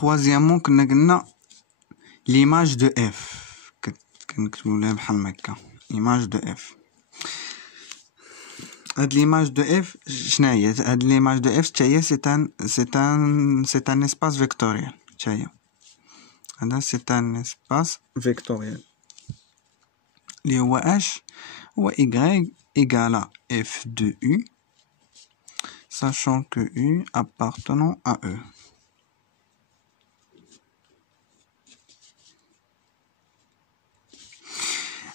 troisièmement كنا قلنا l'image de f كنكتبوا لها بحال هكا image de f. هاد l'image de f شنو هي؟ هاد l'image de f تاهي c'est un espace vectoriel تاهي هذا c'est un espace vectoriel اللي هو h هو y égale à f de u sachant que u appartenant à e.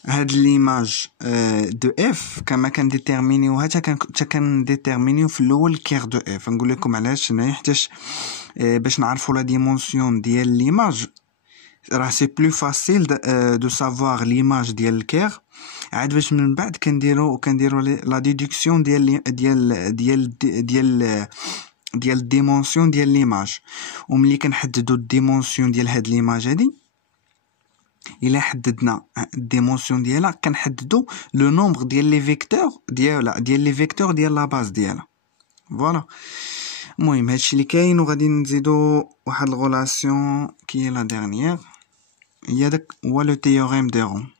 هاد l'image de f كما كنديتيرمينيوها حتى كنديتيرمينيو في الاول كير دو f. نقول لكم علاش هنايا حيتاش باش نعرفوا لا ديمونسيون ديال ليماج راه سي بلو فاسيل دو سافوار ليماج ديال الكير عاد باش من بعد كنديروا لا ديدكسيون ديال الديمونسيون ديال ليماج. وملي كنحددوا الديمونسيون ديال هاد ليماج هادي إلا حددنا الديمونسيون ديالها كنحددوا لو نومبر ديال لي فيكتور ديال لا باز ديالها. فوالا المهم هادشي اللي كاين وغادي نزيدو واحد الغولاسيون كي لا ديرنيير هي داك هو لو تيوريم دو رون.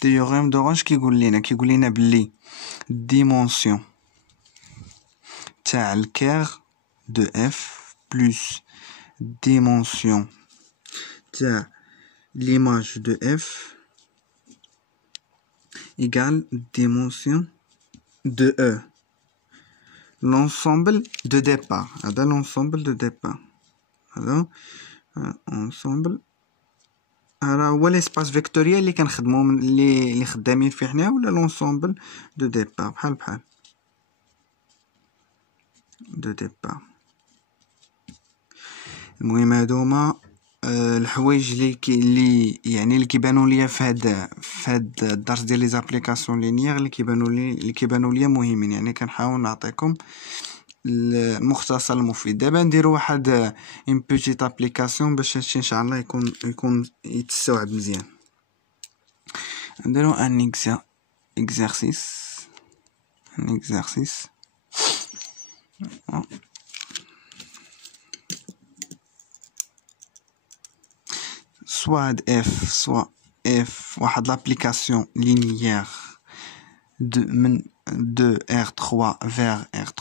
théorème de Roche كيقول لنا بلي dimension تاع الكير de f plus dimension تاع l'image de f égale dimension de e, l'ensemble de départ. هذا l'ensemble de départ هذا ensemble راه هو ليسباس فيكتوريال اللي كنخدمو من اللي خدامين فيه حنا ولا لونسومبل دو ديبار بحال دو ديبار. المهم هادوما الحوايج اللي يعني اللي كيبانوا ليا في هاد الدرس ديال لي زابليكاسيون لينيير اللي كيبانوا ليا مهمين. يعني كنحاول نعطيكم المختصر المفيد. دابا نديرو واحد اون بوتيت ابليكاسيون باش هادشي ان شاء الله يكون يتستوعب مزيان. نديرو ان exercice soit f واحد l'application linéaire de R3 vers R3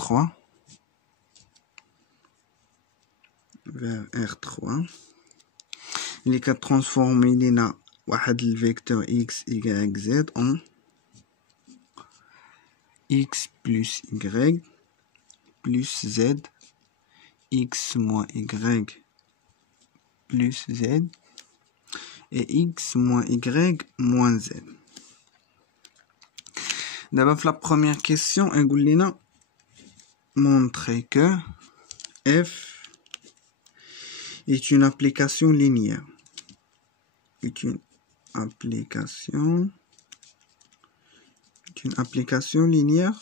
اللي كترانسفورمي لينا واحد الفيكتور x y z en x plus y plus z x moins y plus z et x moins y moins z. D'abord, la première question, on montrer que f est une application linéaire. Est une application linéaire.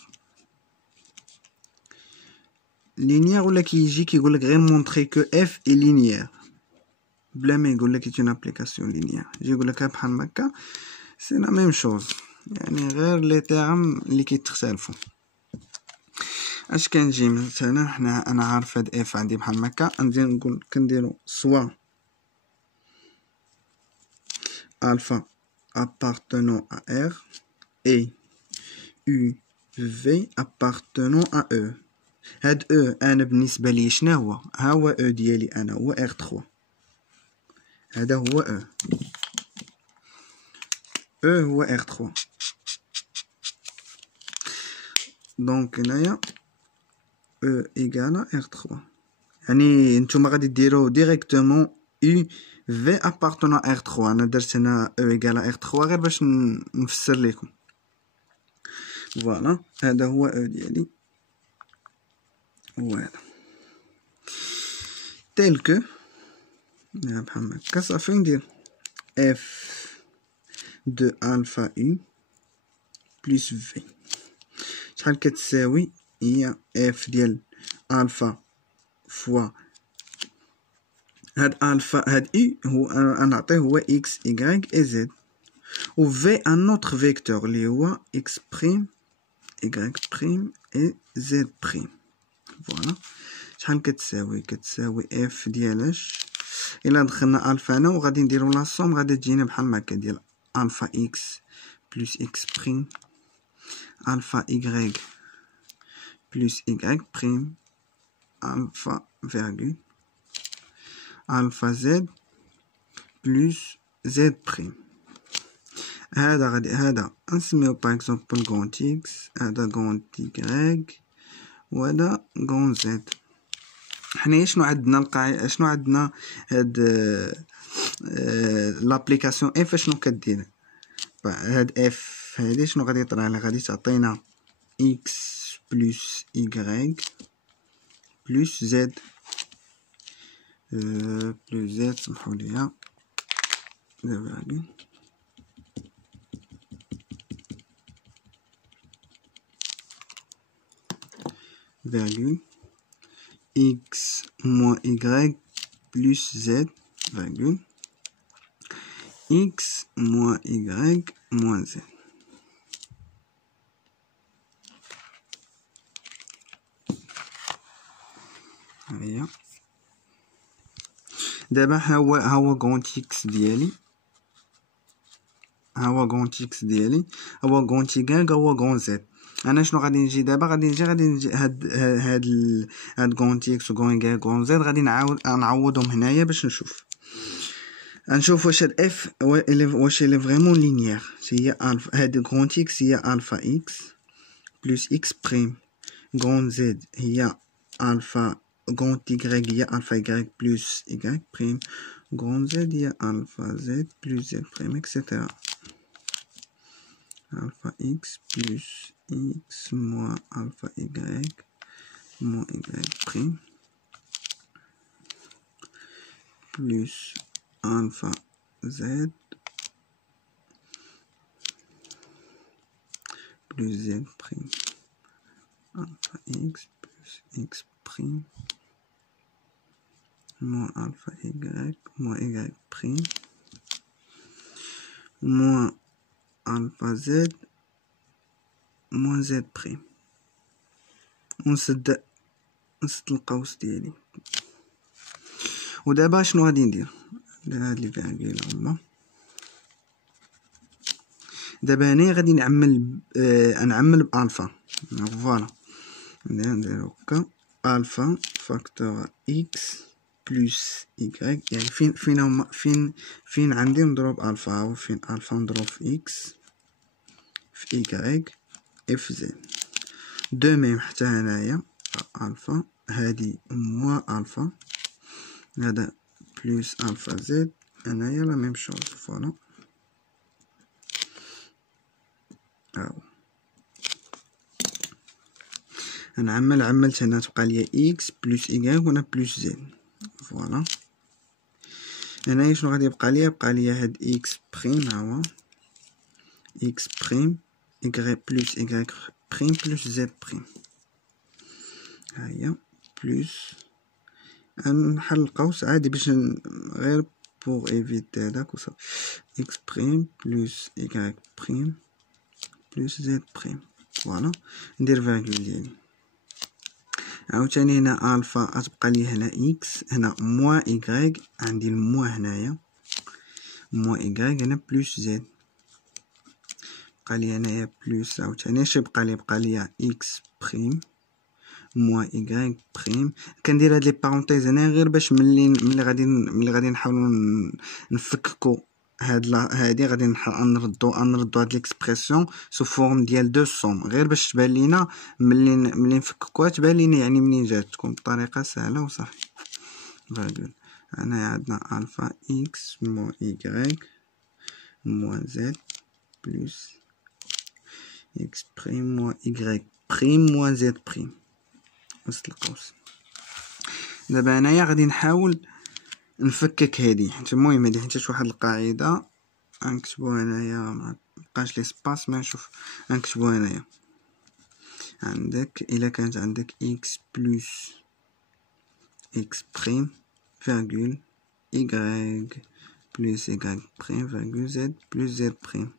Linéaire ou là qui dit qu'il veut montrer que f est linéaire. بلا ما يقول لك une application linéaire. يجي يقول لك بحال هكا سي لا ميم شوز يعني غير لي تيرم اللي كيتختلفوا. اش كنجي مثلا حنا انا عارف هاد اف عندي بحال هكا غندير نقول كنديرو سوا الفا appartenant à R et U V appartenant à E. هاد E انا بالنسبه لي شنو هو؟ ها هو E ديالي انا هو R3. هذا هو E هو R3. دونك هنايا E égale R3 يعني نتوما غادي ديرو ديريكتومون U V appartenant à R3. انا درت هنا E égale R3 غير باش نفسر لكم. فوالا هذا هو E ديالي هو هذا tel que بحال هكا صافي ندير f de alpha u plus v شحال كتساوي هي f ديال alpha fois هاد الفا هاد اي هو انا نعطيه هو اكس ايكغيك اي زد، و في ان اوتر فيكتور اللي هو اكس بريم ايكغيك بريم اي زد بريم. فوالا شحال كتساوي اف ديالاش الا دخلنا الفا هنا وغادي نديرو لا سوم غادي تجينا بحال هكا ديال الفا اكس بلس اكس بريم الفا ايكغيك بلس ايكغيك بريم الفا فيرغول الفا زد بلس زد بريم. هذا نسميو باغ اكزومبل غونت اكس، هذا غونت ايكغيك، وهذا غون زد. حنايا شنو عندنا القاعده، شنو عندنا هاد لابليكاسيون اف شنو كدير؟ هاد اف هادي شنو غادي يطرى لها؟ غادي تعطينا اكس بلس ايكغيك بلس زد بلس زد سمحوا لي virgule x moins y plus z virgule x moins y moins z. هيا دابا ها هو غونت اكس ديالي، ها هو غونت اكس ديالي، هو غونت y، هو غون زد. انا شنو غادي نجي دابا؟ غادي نجي هاد غونت اكس و غون y غون زد غادي نعوضهم هنايا باش نشوف واش هاد اف واش اللي فريمون لينيير. هي الفا، هاد غونت اكس هي الفا اكس بلس اكس بريم، غون زد هي الفا، غونت y هي الفا y بلس y بريم، غون زد هي الفا زد بلس زد بريم اكسيتيرا. alpha x plus x moins alpha y moins y prime plus alpha z plus z prime, alpha x plus x prime moins alpha y moins y prime moins alpha z moins z prime. ونسد القوس ديالي. ودابا شنو غادي ندير؟ هاد لي فيرغول هما دابا هنايا غادي نعمل بالفا. فوالا ندير هكا الفا فاكتور اكس بلس y، يعني فين هما فين عندي نضرب الفا، هو فين الفا نضرب في اكس في y في زد. دو ميم حتى هنايا الفا هادي موا الفا، هذا بلس الفا زد، هنايا لا ميم شوز. فوالا هاو عملت هنا تبقى ليا اكس بلس y وهنا بلس زد. فوالا هنايا شنو غادي يبقى ليا؟ يبقى ليا هاد اكس بريم، ها هو اكس بريم y بلس y بريم بلس زد بريم. هيا بلس نحل القوس عادي باش غير بوغ ايفيتي هداك وصافي. اكس بريم بلس y بريم بلس زد بريم. فوالا ندير فيرغول ديالي عاوتاني هنا الفا غتبقى لي هنا اكس، هنا موا y، عندي الموا هنايا موا y، هنا بلس زد، بقى لي هنايا بلس عاوتاني اش بقى لي اكس بريم موا y بريم. كندير هاد لي بارونتيز هنا غير باش ملي غادي نحاولو نفككو هادي غادي نردو هاد ليكسبرسيون سو فورم ديال دو سوم، غير باش تبان لينا ملي نفككوها تبان لينا يعني منين جات، تكون بطريقه سهله وصافي. فوالا هنايا عندنا الفا اكس موا y موا زد بلس اكس بريم موا y بريم موا زد بريم وسط القوس. دابا هنايا غادي نحاول نفكك هادي، حيت المهم هادي حيت واحد القاعده غنكتبو هنايا مبقاش لي سباس، ما نشوف غنكتبو هنايا. عندك الا كانت عندك x بلس x بريم فيرغول y plus y prime virgule z plus z prime.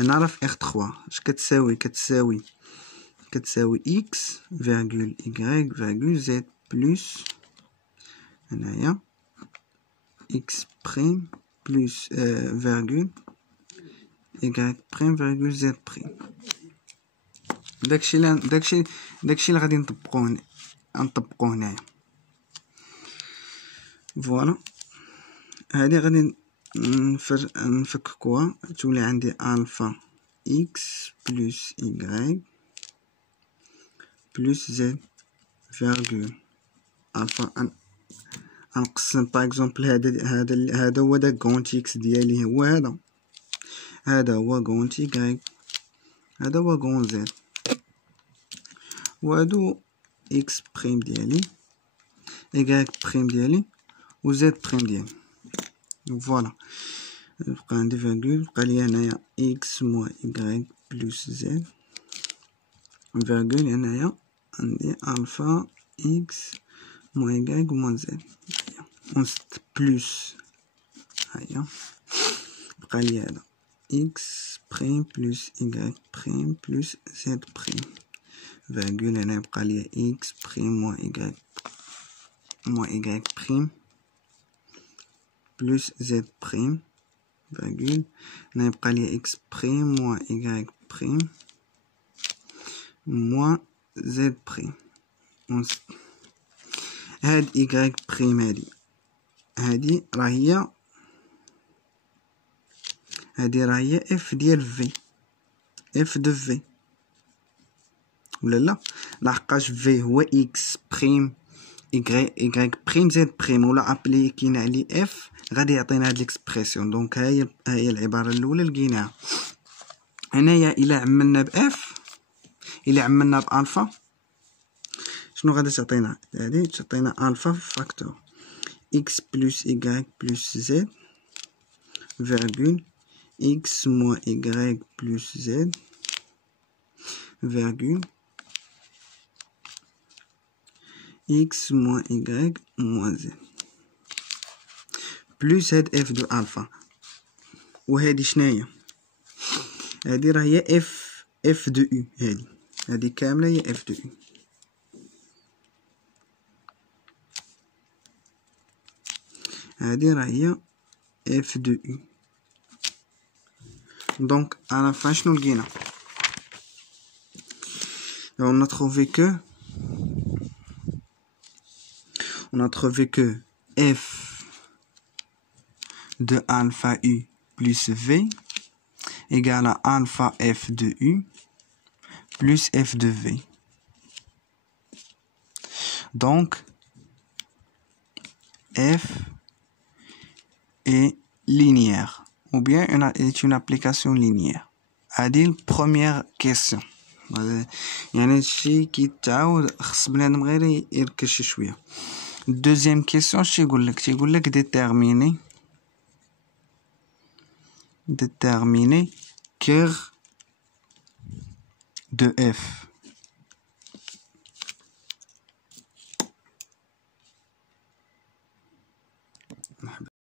نعرف R3 اش كتساوي x virgule y virgule z plus هنايا x prime plus virgule y prime virgule z prime. داكشي اللي غادي نطبقوه هنايا. فوالا هادي غادي نفككوها تولي عندي الفا x plus y plus z virgule الفا. نقسم باغ اكزومبل هذا هو داك كونت x ديالي هو هذا هو كونت y هذا هو كون z وهادو x بريم ديالي y بريم ديالي و z بريم ديالي. فوالا بقى عندي فيرغول بقى لي هنايا x موان y بلس z فيرغول هنايا عندي الفا x موان y موان z ونزيد بلس هيا بقى لي هذا x بريم بلس y بريم بلس z بريم فيرغول هنا بقى لي x بريم موان y بريم بلس z بريم فيرغول هنا يبقى لي x بريم موان y بريم موان z بريم. هاد y بريم هادي راهي f ديال f دو v ولا لا لحقاش v هو x بريم y بريم z بريم ولا ابليكينا عليه f غادي يعطينا هاد ليكسبرسيون. دونك هاهي العباره الاولى لقيناها هنايا. الا عملنا باف الا عملنا بالفا شنو غادي تعطينا؟ هادي تعطينا الفا فاكتور x بلس y بلس z فيرغول x موان y بلس z فيرغول x موان y موان z بلس هاد اف دو الفا. وهادي شناهي؟ هادي راه هي اف دو يو. هادي كامله هي اف دو يو. هادي راه هي اف دو يو. دونك على فين شنو لقينا؟ on a trouvé que f de alpha u plus v égale à alpha f de u plus f de v. Donc f est linéaire ou bien est une application linéaire. هذه première question. يعني هادشي كيتعاود خص بنادم غير يركز شي شويه. deuxième question شي يقول لك déterminer cœur de f